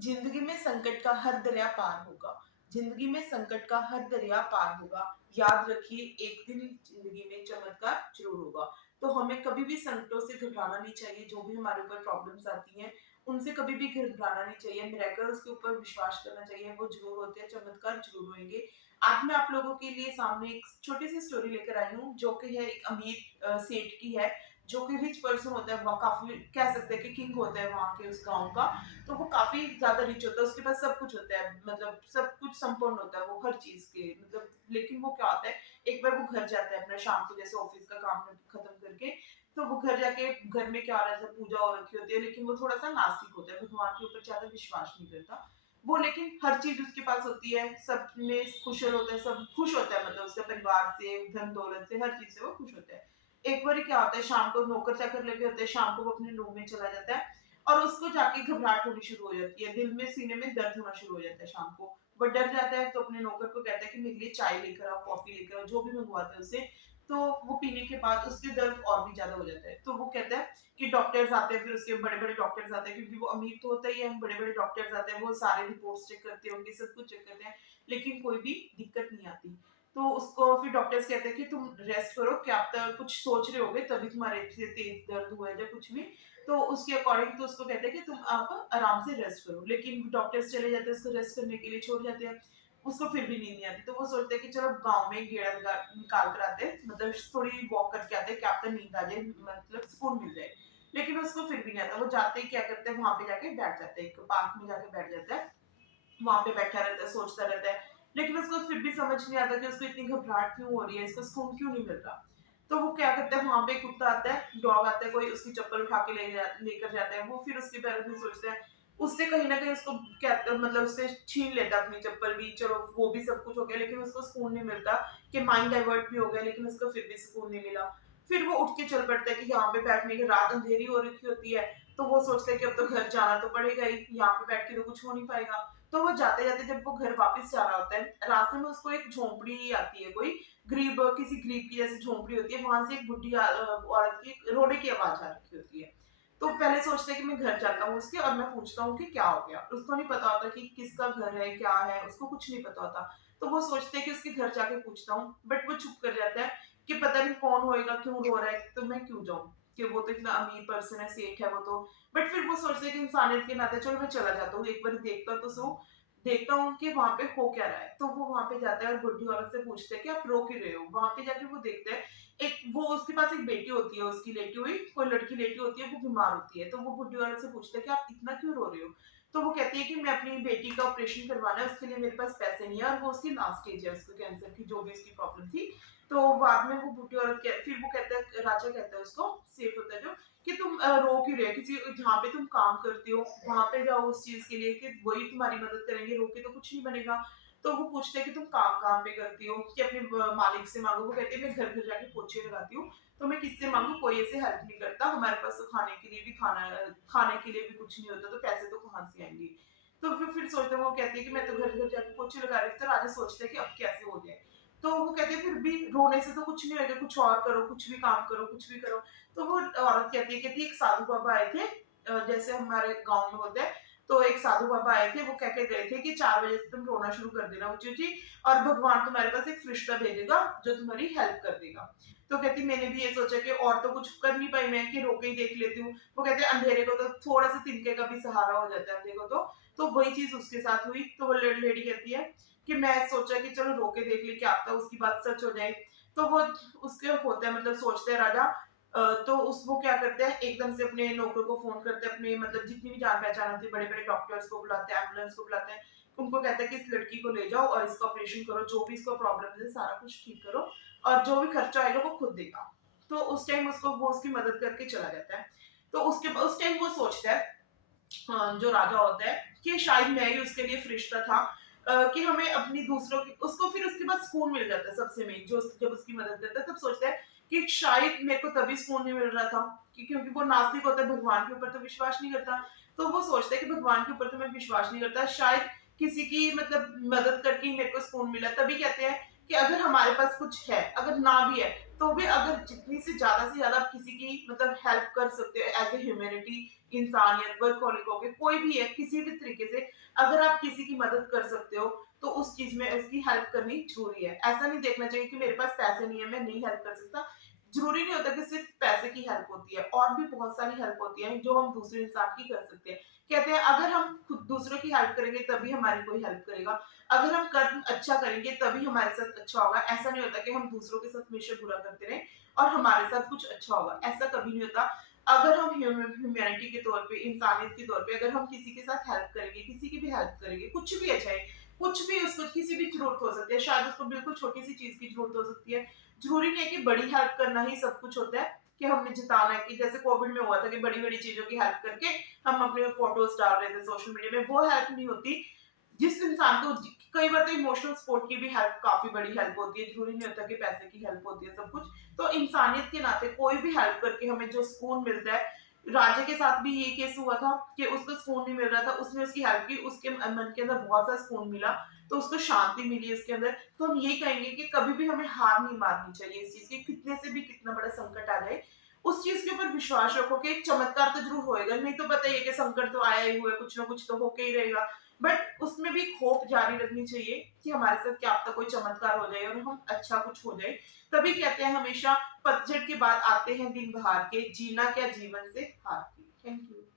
जिंदगी में संकट का हर दरिया पार होगा। जिंदगी में संकट का हर दरिया पार होगा। याद रखिए, एक दिन जिंदगी में चमत्कार जरूर होगा। तो हमें कभी भी संकटों से घबराना नहीं चाहिए। जो भी हमारे ऊपर प्रॉब्लम्स आती हैं, उनसे कभी भी घबराना नहीं चाहिए। मिरेकल्स के ऊपर विश्वास करना चाहिए, वो जरूर होते हैं, चमत्कार जरूर होंगे। आज मैं आप लोगों के लिए सामने एक छोटी सी स्टोरी लेकर आई हूँ, जो कि है एक अमीर सेठ की है। जो कि रिच पर्सन होता है, वह काफी कह सकते हैं कि किंग होता है वहां के उस गांव का। तो वो काफी ज्यादा रिच होता है, उसके पास सब कुछ होता है, मतलब सब कुछ संपूर्ण होता है वो हर चीज के, मतलब। लेकिन वो क्या होता है, एक बार वो घर जाता है अपना शाम को, जैसे ऑफिस का काम खत्म करके। तो वो घर जाके, घर में क्या हो रहा है, सब पूजा हो रखी होती है, लेकिन वो थोड़ा सा नास्तिक होता है, भगवान के ऊपर ज्यादा विश्वास नहीं करता वो। लेकिन हर चीज उसके पास होती है, सब में खुशल होता है, सब खुश होता है, मतलब उसके परिवार से, धन दौलत से, हर चीज से वो खुश होता है। एक बार क्या होता है, शाम को नौकर चाकर लगे होते हैं, शाम को वो अपने रूम में चला जाता है। और उसको जाके घबराहट होनी शुरू हो जाती है, दिल में, सीने में दर्द होना शुरू हो जाता है शाम को। वो डर जाता है, तो अपने नौकर को कहता है कि मेरे लिए चाय लेकर आओ, कॉफी लेकर आओ, जो भी मंगवाता है उसे। तो वो पीने के बाद उससे दर्द और भी ज्यादा हो जाता है। तो वो कहता है कि डॉक्टर्स आते हैं, फिर उसके बड़े बड़े डॉक्टर्स आते हैं, क्योंकि वो अमीर तो होता ही है, बड़े बड़े डॉक्टर्स आते हैं, वो सारे रिपोर्ट्स चेक करते होंगे, सब कुछ चेक करते हैं, लेकिन कोई भी दिक्कत नहीं आती। तो उसको फिर डॉक्टर्स कहते हैं कि तुम रेस्ट करो, क्या आप कुछ सोच रहे होगे तभी तुम्हारे से तेज दर्द हुआ है या कुछ भी। तो उसके अकॉर्डिंग तो उसको कहते हैं कि तुम आप आराम से रेस्ट करो, लेकिन डॉक्टर्स चले जाते हैं उसको रेस्ट करने के लिए, छोड़ जाते हैं। उसको फिर भी नींद नहीं आती, तो वो सोचते हैं कि चलो गांव में गेड़ा निकाल कर आते हैं, मतलब थोड़ी वॉक करके आते हैं, क्या पता नींद आ जाए, मतलब सुकून मिल जाए। लेकिन उसको फिर भी नहीं आता। वो जाते ही क्या करते हैं, वहां पे जाके बैठ जाते हैं, एक पार्क में जाके बैठ जाता है। वहां पे बैठा रहता है, सोचता रहता है। लेकिन उसको फिर भी समझ नहीं आता कि उसको इतनी घबराहट क्यों हो रही है, इसको सुकून क्यों नहीं मिल रहा। तो वो क्या करता है, वहां पे एक कुत्ता आता है, डॉग आता है, कोई उसकी चप्पल उठा के लेकर जाता है। वो फिर उसके बारे में सोचता है, उससे कहीं ना कहीं उसको क्या, मतलब उससे छीन लेता है अपनी चप्पल भी, चलो वो भी सब कुछ हो गया, लेकिन उसको सुकून नहीं मिलता। कि माइंड डाइवर्ट भी हो गया, लेकिन उसको फिर भी सुकून नहीं मिला। फिर वो उठ के चल पड़ता है कि यहाँ पे बैठने की, रात अंधेरी हो रखी होती है। तो वो सोचते हैं कि अब तो घर जाना तो पड़ेगा ही, यहाँ पे बैठ के तो कुछ हो नहीं पाएगा। तो वो जाते जाते, जब वो घर वापस जा रहा होता है, रास्ते में उसको एक झोंपड़ी आती है, कोई गरीब, किसी गरीब की जैसी झोंपड़ी होती है, वहां से एक बुढ़ी औरत की रोने की आवाज आ रही होती है। तो पहले सोचते हैं कि मैं घर जाता हूँ उसके, और मैं पूछता हूँ कि क्या हो गया। उसको नहीं पता होता कि किसका घर है, क्या है, उसको कुछ नहीं पता होता। तो वो सोचते हैं कि उसके घर जाके पूछता हूँ, बट वो चुप कर जाता है कि पता नहीं कौन होएगा, क्यों रो रहा है, तो मैं क्यों जाऊं, कि वो तो इतना अमीर पर्सन है, सेठ है वो तो। बट फिर वो सोचते हैं कि इंसानियत के नाते चलो मैं चला जाता हूँ, एक बार देखता तो सो, देखता हूँ कि वहां पे हो क्या रहा है। तो वो वहां पे जाता है और बुढ़ी औरत से पूछते हैं कि आप रो क्यों रहे हो। वहां पे जाके वो देखते हैं, एक वो उसके पास एक बेटी होती है, उसकी लेटी हुई, कोई लड़की लेटी होती है, वो बीमार होती है। तो वो बुढ़ी औरत से पूछते हैं कि आप इतना क्यों रो रहे हो। तो वो कहती है कि मैं अपनी बेटी का ऑपरेशन करवाना है, उसके लिए मेरे पास पैसे नहीं है, और वो उसकी लास्ट स्टेज है, उसको कैंसर की, जो भी उसकी प्रॉब्लम थी। तो बाद में वो बुढ़ी औरत फिर वो कहता है, राजा कहता है उसको, सेठ होता है जो, कि तुम रो क्यों रहे हो, किसी जहाँ पे तुम काम करते हो वहां पे जाओ उस चीज के लिए, कि वही तुम्हारी मदद करेंगे, रो के तो कुछ नहीं बनेगा। तो वो पूछते हैं कि तुम काम कहाँ पे करती हो, कि अपने मालिक से मांगो। वो कहती है मैं घर घर जाके पोछे लगाती हूँ, तो मैं किससे मांगू, कोई ऐसे हेल्प नहीं करता, हमारे पास तो खाने के लिए भी खाने के लिए भी कुछ नहीं होता, तो पैसे तो कहाँ से आएंगे। तो फिर सोचते हैं, वो कहती है कि मैं तो घर घर जाके पोछे लगा रही थी। तो राजा सोचते हैं कि अब कैसे हो जाए। तो वो कहते हैं फिर भी रोने से तो कुछ नहीं होगा, कुछ और करो, कुछ भी काम करो, कुछ भी करो। तो वो औरत कहती है एक साधु बाबा आए थे, जैसे हमारे गांव में होते हैं। तो एक साधु बाबा आए थे, वो कह के गए थे कि 4 बजे से तुम रोना शुरू कर देना ऊंची ऊंची, और भगवान तुम्हारे पास एक फरिश्ता भेजेगा जो तुम्हारी हेल्प कर देगा। तो कहती मैंने भी ये सोचा कि और तो कुछ कर नहीं पाई मैं, कि रोके ही देख लेती हूँ। वो कहते हैं अंधेरे को तो थोड़ा सा तिनके का भी सहारा हो जाता है अंधेरे को। तो वही चीज उसके साथ हुई। तो वो लेडी कहती है कि मैं सोचा कि चलो रोके देख ले, क्या पता उसकी बात सच हो जाए। तो वो उसके होता है, मतलब सोचते हैं राजा। तो उस वो क्या करते हैं, एकदम से अपने नौकर को फोन करते हैं, अपने मतलब जितनी भी जान पहचान होती है, बड़े बड़े डॉक्टर्स को बुलाते हैं, एम्बुलेंस को बुलाते हैं। उनको कहते हैं कि इस लड़की को ले जाओ और इसका ऑपरेशन करो, जो भी इसको प्रॉब्लम है सारा कुछ ठीक करो, और जो भी खर्चा आएगा वो खुद देगा। तो उस टाइम उसको वो उसकी मदद करके चला जाता है। तो उस टाइम वो सोचता है, हाँ, जो राजा होता है, कि शायद मैं ही उसके लिए फरिश्ता था। कि हमें अपनी दूसरों की, उसको फिर उसके बाद सुकून मिल जाता है सबसे मेन, जो जब उसकी मदद करता है तब सोचता है कि शायद मेरे को तभी सुकून नहीं मिल रहा था, कि क्योंकि वो नास्तिक होता है, भगवान के ऊपर तो विश्वास नहीं करता। तो वो सोचता है कि भगवान के ऊपर तो मैं विश्वास नहीं करता, शायद किसी की मतलब मदद करके ही मेरे को सुकून मिला। तभी कहते हैं कि अगर हमारे पास कुछ है, अगर ना भी है, तो भी अगर जितनी से ज्यादा आप किसी की मतलब हेल्प कर सकते हो एज ए ह्यूमैनिटी, इंसानियत, वर्कहोलिक हो गए, कोई भी है, किसी भी तरीके से अगर आप किसी की मदद कर सकते हो तो उस चीज में उसकी हेल्प करनी जरूरी है। ऐसा नहीं देखना चाहिए कि मेरे पास पैसे नहीं है, मैं नहीं हेल्प कर सकता। जरूरी नहीं होता कि सिर्फ पैसे की हेल्प होती है, और भी बहुत सारी हेल्प होती है जो हम दूसरे इंसान की कर सकते हैं। कहते हैं अगर हम खुद दूसरों की हेल्प करेंगे तभी हमारी कोई हेल्प करेगा, अगर हम कर्म अच्छा करेंगे तभी हमारे साथ अच्छा होगा। ऐसा नहीं होता कि हम दूसरों के साथ हमेशा बुरा करते रहें और हमारे साथ कुछ अच्छा होगा, ऐसा कभी नहीं होता। अगर हम ह्यूमैनिटी के तौर पे, इंसानियत के तौर पे अगर हम किसी के साथ हेल्प करेंगे, किसी की भी हेल्प करेंगे, कुछ भी अच्छा है, कुछ भी उसको किसी भी जरूरत हो सकती है, शायद उसको बिल्कुल छोटी सी चीज की जरूरत हो सकती है। जरूरी नहीं है कि बड़ी हेल्प करना ही सब कुछ होता है, कि हमने जिताना है, कि जैसे कोविड में हुआ था कि बड़ी बड़ी चीजों की हेल्प करके हम अपने फोटोज डाल रहे थे सोशल मीडिया में, वो हेल्प नहीं होती। जिस इंसान को कई बार तो इमोशनल सपोर्ट की भी हेल्प काफी बड़ी हेल्प होती है, जरूरी नहीं होता कि पैसे की हेल्प होती है सब कुछ। तो इंसानियत के नाते कोई भी हेल्प करके हमें जो सुकून मिलता है, राजा के साथ भी ये केस हुआ था कि उसको सुकून नहीं मिल रहा था, उसने उसकी हेल्प की, उसके मन के अंदर बहुत सा सुकून मिला, तो उसको शांति मिली उसके अंदर। तो हम ये कहेंगे कि कभी भी हमें हार नहीं माननी चाहिए इस चीज की, कितने से भी कितना बड़ा संकट आ जाए, उस चीज के ऊपर विश्वास रखो कि एक चमत्कार तो जरूर होएगा। नहीं तो पता ही है कि संकट तो आया ही हुआ है, कुछ ना कुछ तो होके ही रहेगा, बट उसमें भी होप जारी रखनी चाहिए कि हमारे साथ क्या पता कोई चमत्कार हो जाए और हम अच्छा कुछ हो जाए। तभी कहते हैं हमेशा, पतझड़ के बाद आते हैं दिन बहार के, जीना क्या जीवन से हार के। Thank you.